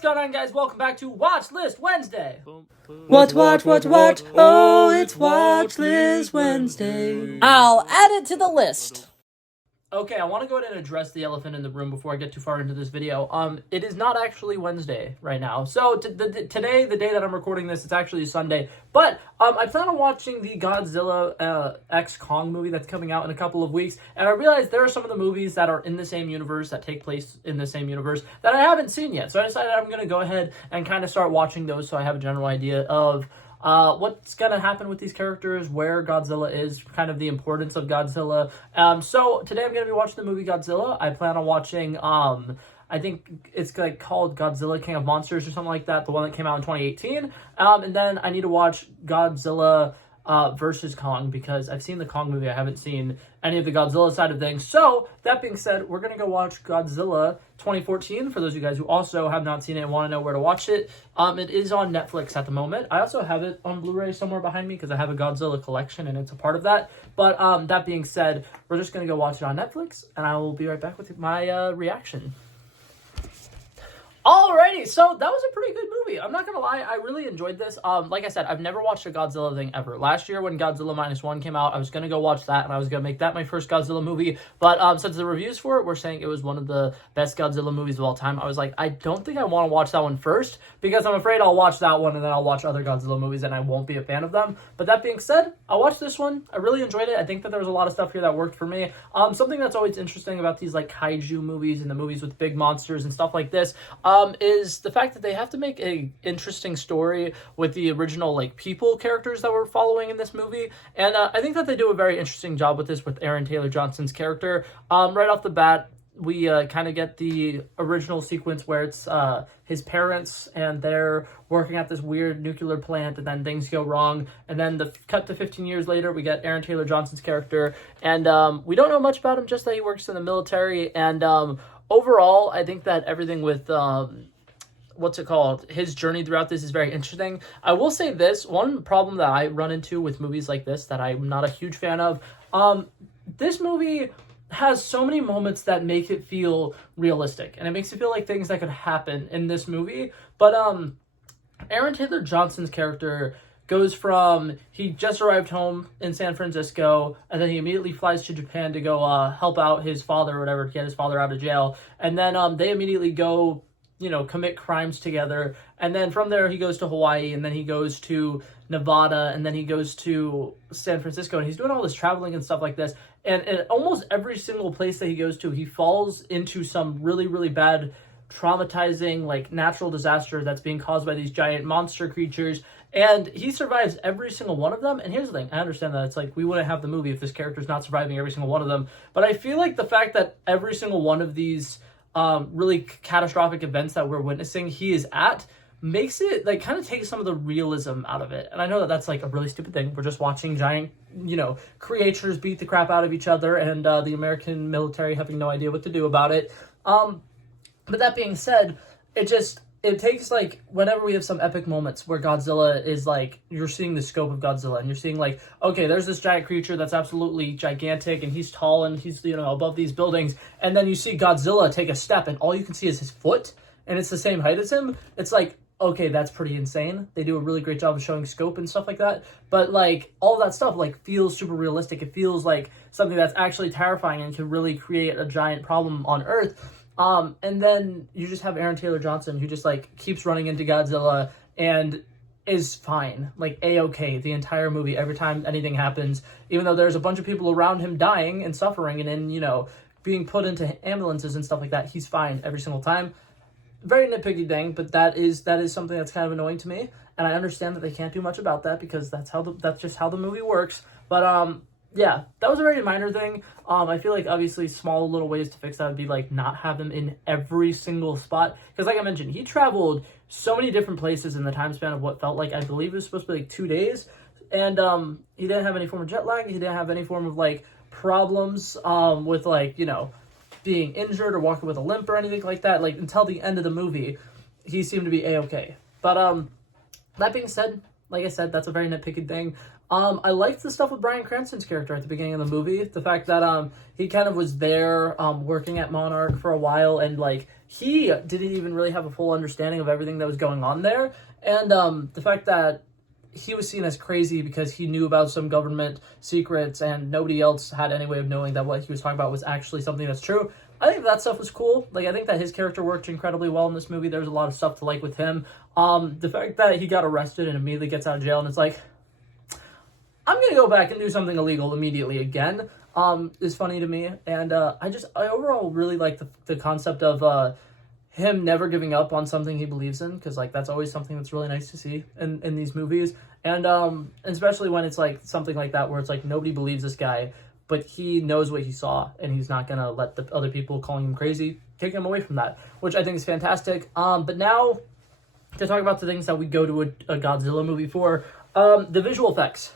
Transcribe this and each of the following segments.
What's going on, guys? Welcome back to Watch List Wednesday. Watch, oh, it's Watch List Wednesday. I'll add it to the list. Okay, I want to go ahead and address the elephant in the room before I get too far into this video. It is not actually Wednesday right now. So today, the day that I'm recording this, it's actually Sunday. But I plan on watching the Godzilla X Kong movie that's coming out in a couple of weeks. And I realized there are some of the movies that are in the same universe, that take place in the same universe, that I haven't seen yet. So I decided I'm going to go ahead and kind of start watching those so I have a general idea of what's going to happen with these characters, where Godzilla is, kind of the importance of Godzilla. So today I'm going to be watching the movie Godzilla. I plan on watching, I think it's like called Godzilla King of Monsters or something like that, the one that came out in 2018. And then I need to watch Godzilla versus Kong, because I've seen the Kong movie. I haven't seen any of the Godzilla side of things. So that being said, we're going to go watch Godzilla 2014 for those of you guys who also have not seen it and want to know where to watch it. It is on Netflix at the moment. I also have it on Blu-ray somewhere behind me because I have a Godzilla collection and it's a part of that. But that being said, we're just going to go watch it on Netflix, and I will be right back with my reaction. Alrighty, so that was a pretty good movie. I'm not gonna lie, I really enjoyed this. Like I said, I've never watched a Godzilla thing ever. Last year when Godzilla -1 came out, I was gonna go watch that, and I was gonna make that my first Godzilla movie. But since the reviews for it were saying it was one of the best Godzilla movies of all time, I was like, I don't think I want to watch that one first, because I'm afraid I'll watch that one and then I'll watch other Godzilla movies and I won't be a fan of them. But that being said, I watched this one. I really enjoyed it. I think that there was a lot of stuff here that worked for me. Something that's always interesting about these like kaiju movies and the movies with big monsters and stuff like this, is the fact that they have to make a interesting story with the original like people characters that we're following in this movie. And I think that they do a very interesting job with this with Aaron Taylor-Johnson's character. Right off the bat, we kind of get the original sequence where it's his parents and they're working at this weird nuclear plant, and then things go wrong. And then the cut to 15 years later, we get Aaron Taylor-Johnson's character, and we don't know much about him, just that he works in the military. And overall, I think that everything with his journey throughout this is very interesting. I will say this, one problem that I run into with movies like this that I'm not a huge fan of, this movie has so many moments that make it feel realistic, and it makes it feel like things that could happen in this movie. But Aaron Taylor-Johnson's character goes from, he just arrived home in San Francisco, and then he immediately flies to Japan to go help out his father or whatever, to get his father out of jail. And then they immediately go, commit crimes together. And then from there, he goes to Hawaii, and then he goes to Nevada, and then he goes to San Francisco, and he's doing all this traveling and stuff like this. And in almost every single place that he goes to, he falls into some really, really bad, traumatizing, like, natural disaster that's being caused by these giant monster creatures. And he survives every single one of them. And here's the thing, I understand that it's like, we wouldn't have the movie if this character's not surviving every single one of them. But I feel like the fact that every single one of these really catastrophic events that we're witnessing he is at makes it like kind of takes some of the realism out of it. And I know that that's like a really stupid thing. We're just watching giant creatures beat the crap out of each other, and the American military having no idea what to do about it. But that being said, it takes, like, whenever we have some epic moments where Godzilla is, like, you're seeing the scope of Godzilla, and you're seeing, like, okay, there's this giant creature that's absolutely gigantic, and he's tall, and he's, above these buildings, and then you see Godzilla take a step, and all you can see is his foot, and it's the same height as him. It's like, okay, that's pretty insane. They do a really great job of showing scope and stuff like that, but, like, all that stuff, like, feels super realistic. It feels like something that's actually terrifying and can really create a giant problem on Earth. And then you just have Aaron Taylor-Johnson, who just, like, keeps running into Godzilla and is fine, like, A-okay the entire movie. Every time anything happens, even though there's a bunch of people around him dying and suffering and in, being put into ambulances and stuff like that, he's fine every single time. Very nitpicky thing, but that is something that's kind of annoying to me, and I understand that they can't do much about that because that's just how the movie works. But yeah, that was a very minor thing. I feel like obviously small little ways to fix that would be like not have them in every single spot, because like I mentioned, he traveled so many different places in the time span of what felt like, I believe it was supposed to be like 2 days, and he didn't have any form of jet lag. He didn't have any form of like problems with like being injured or walking with a limp or anything like that. Like until the end of the movie, he seemed to be A-okay. But that being said, like I said, that's a very nitpicky thing. I liked the stuff with Bryan Cranston's character at the beginning of the movie. The fact that he kind of was there working at Monarch for a while, and like he didn't even really have a full understanding of everything that was going on there. And the fact that he was seen as crazy because he knew about some government secrets and nobody else had any way of knowing that what he was talking about was actually something that's true. I think that stuff was cool. Like, I think that his character worked incredibly well in this movie. There's a lot of stuff to like with him. The fact that he got arrested and immediately gets out of jail and it's like, I'm going to go back and do something illegal immediately again, is funny to me. And I overall really like the concept of him never giving up on something he believes in, because like that's always something that's really nice to see in these movies. And especially when it's like something like that where it's like nobody believes this guy, but he knows what he saw and he's not gonna let the other people calling him crazy take him away from that, which I think is fantastic. But now to talk about the things that we go to a Godzilla movie for, the visual effects.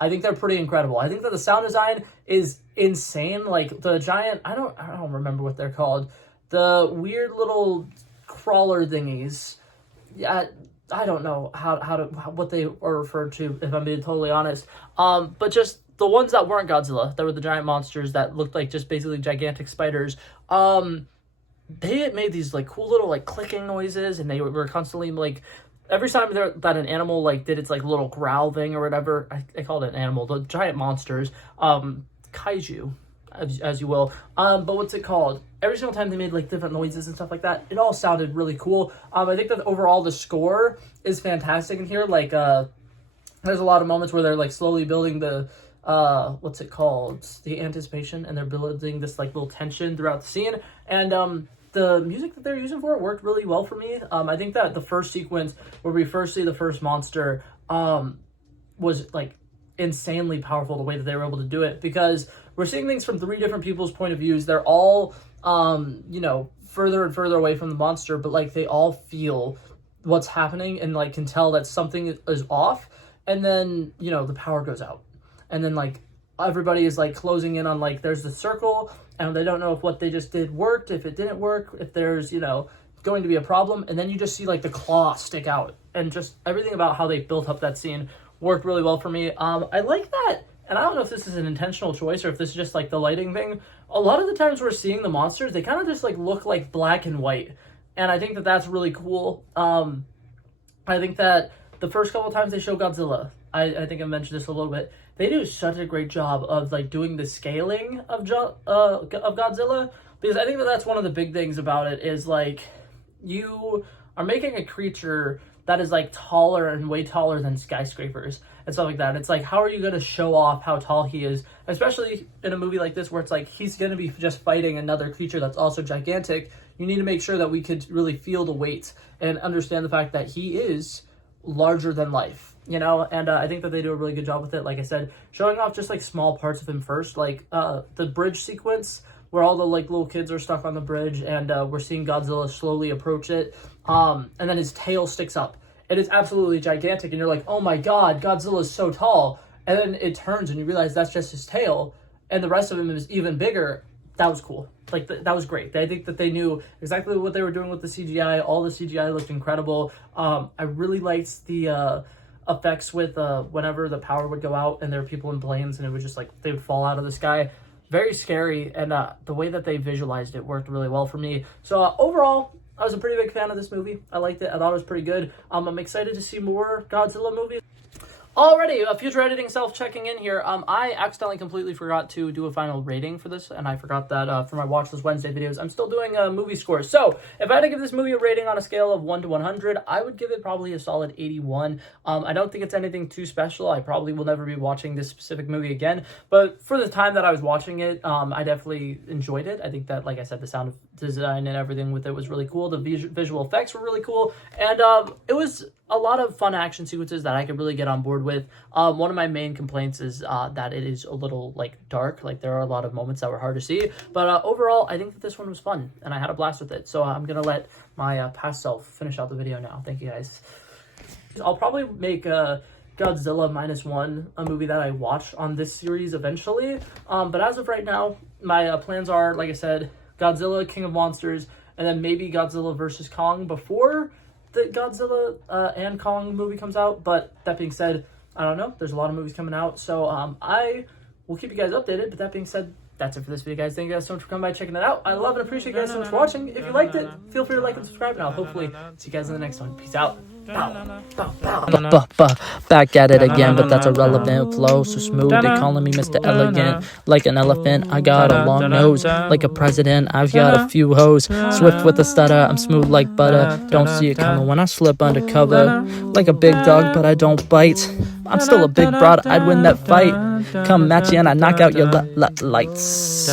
I think they're pretty incredible. I think that the sound design is insane. Like the giant, I don't remember what they're called. The weird little crawler thingies. Yeah, I don't know what they are referred to, if I'm being totally honest. But just the ones that weren't Godzilla, that were the giant monsters that looked like just basically gigantic spiders. They had made these like cool little like clicking noises, and they were constantly like every time that an animal like did its like little growl thing or whatever. I called it an animal. The giant monsters, kaiju, as you will. But what's it called? Every single time they made like different noises and stuff like that, it all sounded really cool. I think that overall the score is fantastic in here. Like, there's a lot of moments where they're like slowly building the, what's it called? The anticipation, and they're building this like little tension throughout the scene. And, the music that they're using for it worked really well for me. I think that the first sequence where we first see the first monster, was like insanely powerful, the way that they were able to do it, because we're seeing things from 3 different people's point of views. They're all, further and further away from the monster, but like they all feel what's happening and like can tell that something is off. And then, the power goes out. And then like everybody is like closing in on like there's the circle, and they don't know if what they just did worked, if it didn't work, if there's, going to be a problem. And then you just see like the claw stick out, and just everything about how they built up that scene worked really well for me. I like that. And I don't know if this is an intentional choice or if this is just like the lighting thing. A lot of the times we're seeing the monsters, they kind of just like look like black and white. And I think that that's really cool. I think that the first couple of times they show Godzilla, I think I mentioned this a little bit, they do such a great job of like doing the scaling of Godzilla, because I think that that's one of the big things about it is like you are making a creature that is like taller and way taller than skyscrapers and stuff like that. It's like, how are you going to show off how tall he is, especially in a movie like this where it's like he's going to be just fighting another creature that's also gigantic. You need to make sure that we could really feel the weight and understand the fact that he is larger than life, and I think that they do a really good job with it. Like I said, showing off just like small parts of him first, like the bridge sequence where all the like little kids are stuck on the bridge, and we're seeing Godzilla slowly approach it, and then his tail sticks up. It is absolutely gigantic, and you're like, oh my god, Godzilla is so tall. And then it turns and you realize that's just his tail, and the rest of him is even bigger. That was cool. Like, that was great. I think that they knew exactly what they were doing with the CGI. All the CGI looked incredible. I really liked the effects with whenever the power would go out and there were people in planes and it was just like they would fall out of the sky. Very scary, and the way that they visualized it worked really well for me. So overall, I was a pretty big fan of this movie. I liked it. I thought it was pretty good. I'm excited to see more Godzilla movies. Alrighty, future editing self checking in here. I accidentally completely forgot to do a final rating for this, and I forgot that for my Watch This Wednesday videos, I'm still doing movie scores. So if I had to give this movie a rating on a scale of 1 to 100, I would give it probably a solid 81. I don't think it's anything too special. I probably will never be watching this specific movie again, but for the time that I was watching it, I definitely enjoyed it. I think that, like I said, the sound design and everything with it was really cool. The visual effects were really cool, and it was a lot of fun action sequences that I could really get on board with. One of my main complaints is that it is a little like dark. Like there are a lot of moments that were hard to see, but overall I think that this one was fun and I had a blast with it. So I'm gonna let my past self finish out the video now. Thank you guys. I'll probably make Godzilla -1 a movie that I watch on this series eventually, but as of right now my plans are, like I said, Godzilla King of Monsters, and then maybe Godzilla versus Kong before the Godzilla and Kong movie comes out. But that being said, I don't know. There's a lot of movies coming out, so I will keep you guys updated. But that being said, that's it for this video, guys. Thank you guys so much for coming by, checking it out. I love and appreciate you guys so much for watching. If you liked it, feel free to like and subscribe, and I'll hopefully see you guys in the next one. Peace out. Back at it again, but that's a relevant flow. So smooth, they calling me Mr. Elegant. Like an elephant, I got a long nose. Like a president, I've got a few hoes. Swift with a stutter, I'm smooth like butter. Don't see it coming when I slip undercover. Like a big dog, but I don't bite. I'm still a big broad, I'd win that fight. Come match you and I knock out your lights.